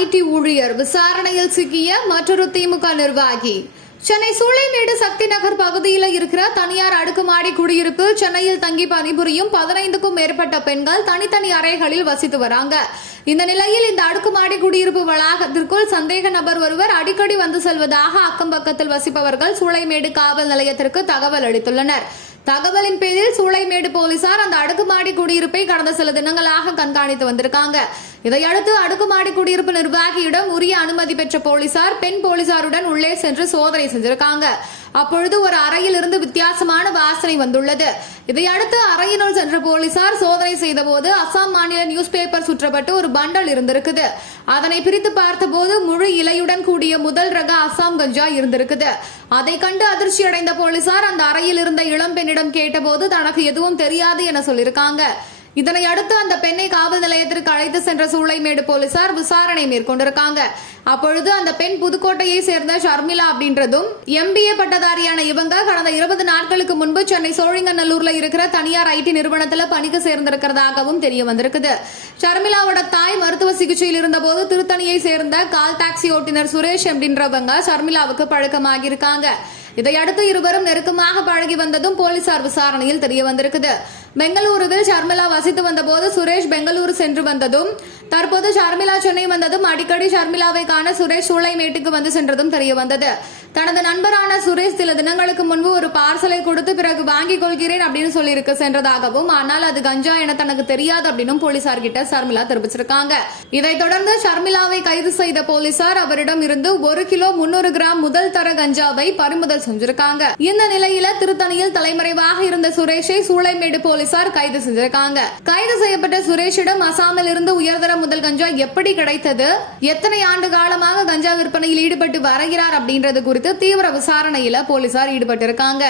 ID ஊழியர் விசாரணையில் சிக்கிய மற்றொரு திமுக நிர்வாகி. சென்னை சூளைமேடு சக்தி நகர் பகுதியில் இருக்கிற தனியார் அடுக்குமாடி குடியிருப்பு சென்னையில் தங்கி பணிபுரியும் 15க்கும் மேற்பட்ட பெண்கள் தனித்தனி அறைகளில் வசித்து வராங்க. இந்த நிலையில் இந்த அடுக்குமாடி குடியிருப்பு வளாகத்திற்குள் சந்தேக நபர் ஒருவர் அடிக்கடி வந்து செல்வதாக அக்கம் பக்கத்தில் வசிப்பவர்கள் சூளைமேடு காவல் நிலையத்திற்கு தகவல் அளித்துள்ளனர். தகவலின் பேரில் சூளைமேடு போலீசார் அந்த அடுக்குமாடி குடியிருப்பை கடந்த சில தினங்களாக கண்காணித்து வந்திருக்காங்க. இதையடுத்து அடுக்குமாடி குடியிருப்பு நிர்வாகியிடம் உரிய அனுமதி பெற்ற போலீசார் பெண் போலீசாருடன் உள்ளே சென்று சோதனை செஞ்சிருக்காங்க. அப்பொழுது ஒரு அறையில் இருந்து வித்தியாசமான வாசனை வந்துள்ளது. இதையடுத்து அறையினுள் சென்ற போலீசார் சோதனை செய்தபோது அசாம் மாநில நியூஸ் பேப்பர் சுற்றப்பட்டு ஒரு பண்டல் இருந்திருக்குது. அதனை பிரித்து பார்த்தபோது முழு இலையுடன் கூடிய முதல் ரக அசாம் கஞ்சா இருந்திருக்குது. அதை கண்டு அதிர்ச்சியடைந்த போலீசார் அந்த அறையில் இருந்த இளம் பெண்ணிடம் கேட்டபோது தனக்கு எதுவும் தெரியாது என சொல்லியிருக்காங்க. இதனை அடுத்து அந்த பெண்ணை காவல் நிலையத்திற்கு அழைத்து சென்ற சூளைமேடு போலீசார் விசாரணை மேற்கொண்டிருக்காங்க. அப்பொழுது அந்த பெண் புதுக்கோட்டையை சேர்ந்த ஷர்மிளா அப்படின்றதும் MBA பட்டதாரியான இவங்க கடந்த 20 நாட்களுக்கு முன்பு சென்னை சோழிங்கநல்லூர்ல இருக்கிற தனியார் ஐடி நிறுவனத்தில் பணிக்கு சேர்ந்திருக்கிறதாகவும் தெரிய வந்திருக்குது. ஷர்மிளாவோட தாய் மருத்துவ சிகிச்சையில் இருந்தபோது திருத்தணியை சேர்ந்த கால் டாக்ஸி ஓட்டுநர் சுரேஷ் அப்படின்றவங்க ஷர்மிளாவுக்கு பழக்கமாகி இருக்காங்க. இதையடுத்து இருவரும் நெருக்கமாக பழகி வந்ததும் போலீசார் விசாரணையில் தெரிய வந்திருக்குது. பெங்களூருவில் ஷர்மிளா வசித்து வந்தபோது சுரேஷ் பெங்களூரு சென்று வந்ததும் தற்போது ஷர்மிளா சென்னை வந்ததும் அடிக்கடி ஷர்மிளாவை காண சுரேஷ் சூளைமேட்டுக்கு வந்து சென்றதும் தெரிய வந்தது. தனது நண்பரான சுரேஷ் சில தினங்களுக்கு முன்பு ஒரு பார்சலை கொடுத்து பிறகு வாங்கிக் கொள்கிறேன் அப்படின்னு சொல்லியிருக்க சென்றதாகவும், ஆனால் அது கஞ்சா என தனக்கு தெரியாது அப்படின்னு போலீசார் கிட்ட ஷர்மிளா தெரிவிச்சிருக்காங்க. இதைத் தொடர்ந்து ஷர்மிளாவை கைது செய்த போலீசார் அவரிடம் இருந்து 1 கிலோ 300 கிராம் முதல் தர கஞ்சாவை பறிமுதல் செஞ்சிருக்காங்க. இந்த நிலையில திருத்தணியில் தலைமறைவாக இருந்த சுரேஷை சூளைமேடு போலீசார் கைது செஞ்சிருக்காங்க. கைது செய்யப்பட்ட சுரேஷிடம் அசாமில் இருந்து உயர்தர முதல் கஞ்சா எப்படி கிடைத்தது, எத்தனை ஆண்டு காலமாக கஞ்சா விற்பனையில் ஈடுபட்டு வருகிறார் அப்படின்றது குறித்து தீவிர விசாரணையில போலீசார் ஈடுபட்டிருக்காங்க.